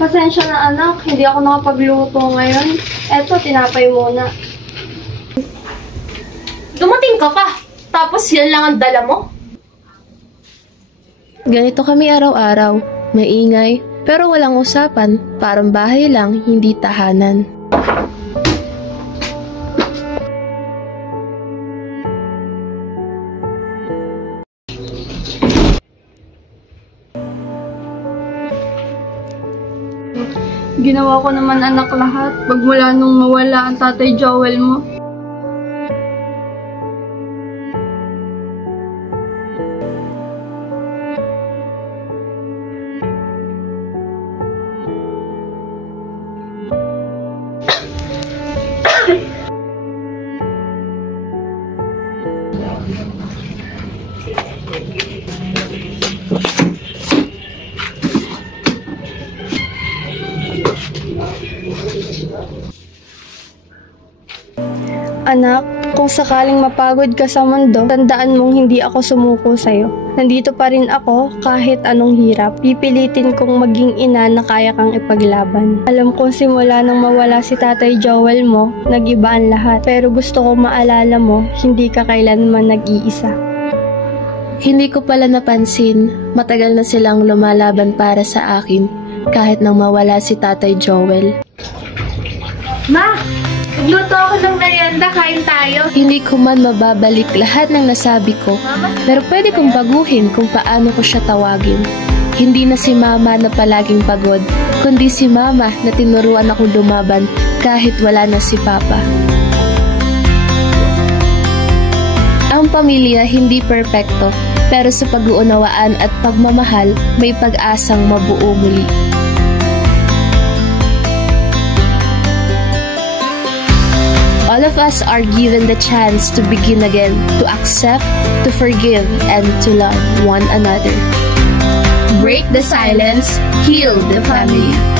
Pasensya na anak, hindi ako nakapagluto ngayon. Eto, tinapay muna. Dumating ka pa, tapos yan lang ang dala mo? Ganito kami araw-araw, maingay, pero walang usapan, parang bahay lang, hindi tahanan. Ginawa ko naman anak lahat, pagmula nung mawala ang tatay Joel mo. Anak, kung sakaling mapagod ka sa mundo, tandaan mong hindi ako sumuko sa'yo. Nandito pa rin ako kahit anong hirap. Pipilitin kong maging ina na kaya kang ipaglaban. Alam kong simula nang mawala si Tatay Joel mo, nag-iba ang lahat. Pero gusto ko maalala mo, hindi ka kailanman nag-iisa. Hindi ko pala napansin, matagal na silang lumalaban para sa akin, kahit nang mawala si Tatay Joel. Ma! Nagluto ako ng merienda, kain tayo. Hindi ko man mababalik lahat ng nasabi ko, pero pwede kong baguhin kung paano ko siya tawagin. Hindi na si Mama na palaging pagod, kundi si Mama na tinuruan ako lumaban kahit wala na si Papa. Ang pamilya hindi perpekto, pero sa pag-uunawaan at pagmamahal, may pag-asang mabuo muli. All of us are given the chance to begin again, to accept, to forgive, and to love one another. Break the silence, heal the family.